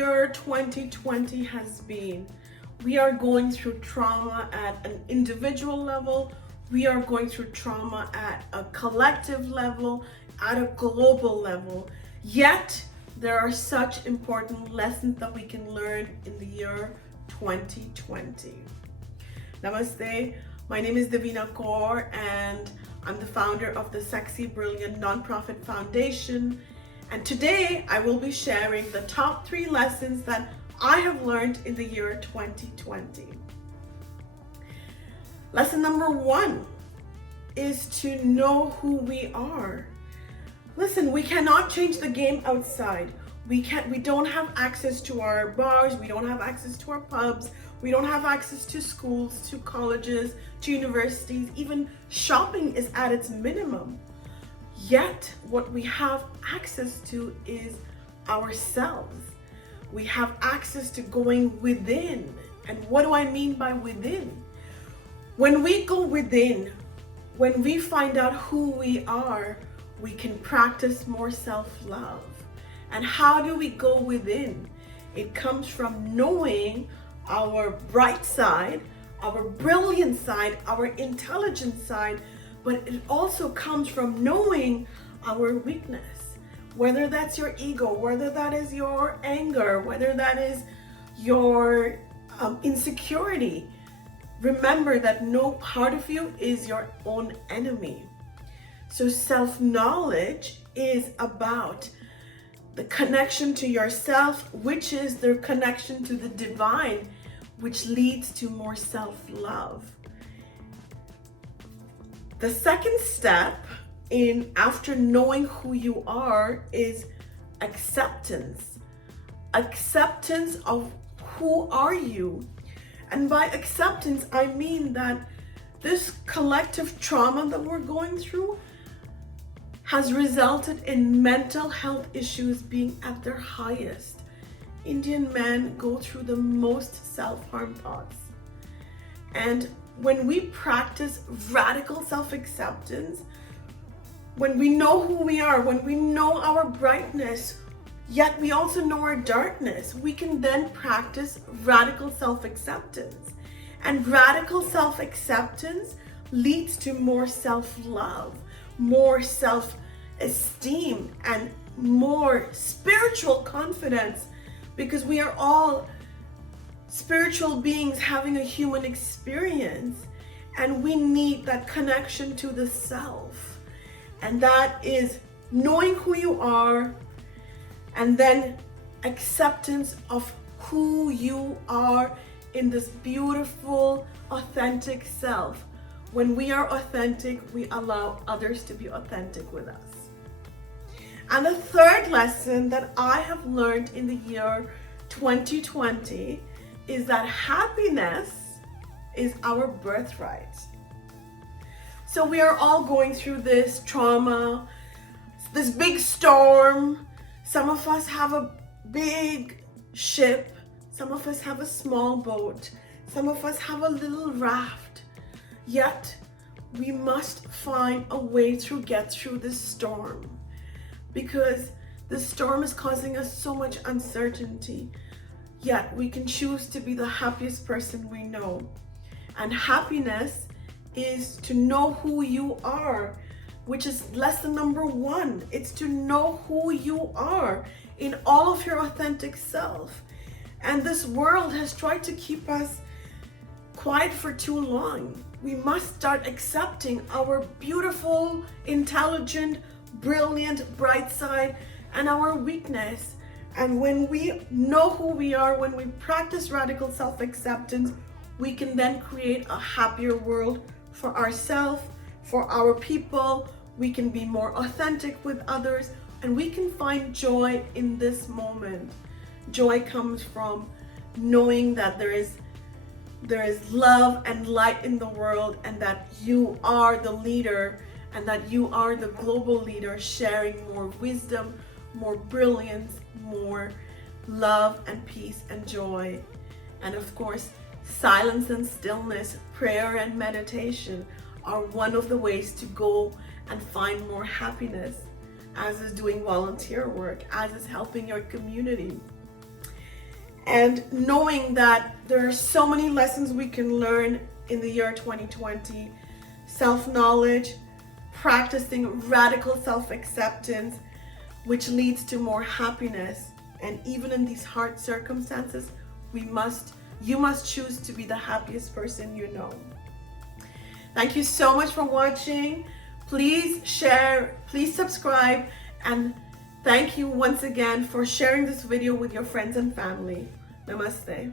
year 2020 has been. We are going through trauma at an individual level. We are going through trauma at a collective level, at a global level. Yet, there are such important lessons that we can learn in the year 2020. Namaste. My name is Devina Kaur, and I'm the founder of the Sexy Brilliant Nonprofit Foundation. And today I will be sharing the top 3 lessons that I have learned in the year 2020. Lesson number 1 is to know who we are. Listen, we cannot change the game outside. We don't have access to our bars, we don't have access to our pubs, we don't have access to schools, to colleges, to universities, even shopping is at its minimum. Yet, what we have access to is ourselves. We have access to going within. And what do I mean by within? When we go within, when we find out who we are, we can practice more self-love. And how do we go within? It comes from knowing our bright side, our brilliant side, our intelligent side, but it also comes from knowing our weakness. Whether that's your ego, whether that is your anger, whether that is your insecurity. Remember that no part of you is your own enemy. So self-knowledge is about the connection to yourself, which is the connection to the divine, which leads to more self-love. The second step after knowing who you are is acceptance. Acceptance of who are you. And by acceptance, I mean that this collective trauma that we're going through has resulted in mental health issues being at their highest. Indian men go through the most self-harm thoughts. And when we practice radical self-acceptance, when we know who we are, when we know our brightness, yet we also know our darkness, we can then practice radical self-acceptance. And radical self-acceptance leads to more self-love, more self-esteem, and more spiritual confidence, because we are all spiritual beings having a human experience, and we need that connection to the self. And that is knowing who you are, and then acceptance of who you are in this beautiful, authentic self. When we are authentic, we allow others to be authentic with us. And the third lesson that I have learned in the year 2020 is that happiness is our birthright. So we are all going through this trauma, this big storm. Some of us have a big ship. Some of us have a small boat. Some of us have a little raft. Yet we must find a way to get through this storm, because the storm is causing us so much uncertainty. Yet we can choose to be the happiest person we know. And happiness is to know who you are, which is lesson number 1. It's to know who you are in all of your authentic self. And this world has tried to keep us quiet for too long. We must start accepting our beautiful, intelligent, brilliant, bright side and our weakness. And when we know who we are, when we practice radical self-acceptance, we can then create a happier world for ourselves, for our people. We can be more authentic with others, and we can find joy in this moment. Joy comes from knowing that there is love and light in the world, and that you are the leader, and that you are the global leader, sharing more wisdom, more brilliance, more love and peace and joy. And of course, silence and stillness, prayer and meditation are one of the ways to go and find more happiness, as is doing volunteer work, as is helping your community. and knowing that there are so many lessons we can learn in the year 2020. Self-knowledge, practicing radical self-acceptance, which leads to more happiness. And even in these hard circumstances, you must choose to be the happiest person you know. Thank you so much for watching. Please share, please subscribe, and thank you once again for sharing this video with your friends and family. Namaste.